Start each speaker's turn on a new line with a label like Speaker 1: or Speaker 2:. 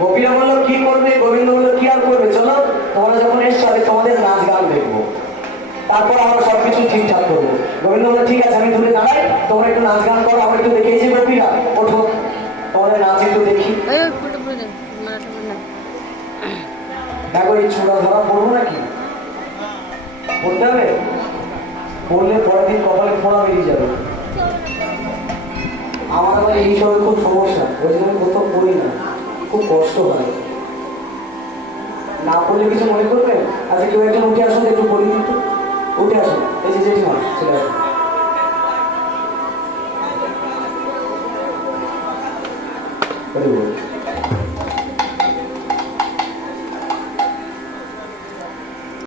Speaker 1: গোপীরা বলল কি করবে? গোবিন্দ বলল কি আর করবে? চলো তোমরা যখন এসছো আমি তোমাদের নাচ গান দেখব। তারপর আমরা সবকিছু ঠিকঠাক করব। গোবিন্দ বলল ঠিক আছে আমি দূরে দাঁড়াই তোমরা একটু নাচ গান করো আমরা একটু দেখে এসে গোপীরা ওঠো। তোমাদের নাচ একটু দেখি। দেখো এই চূড়া ধরা পড়ব নাকি? পড়তে হবে? পড়লে পরের দিন কপালে ফোড়া বেরিয়ে যাবে। আমার আবার এই সময় খুব সমস্যা ওই জন্য কোথাও পড়ি না। খুব কষ্ট হয়। না করলে কিছু মনে করবে? আচ্ছা কেউ একজন উঠে আসুন, একটু বলি। কিন্তু উঠে আসুন, এই যে চলে আসুন।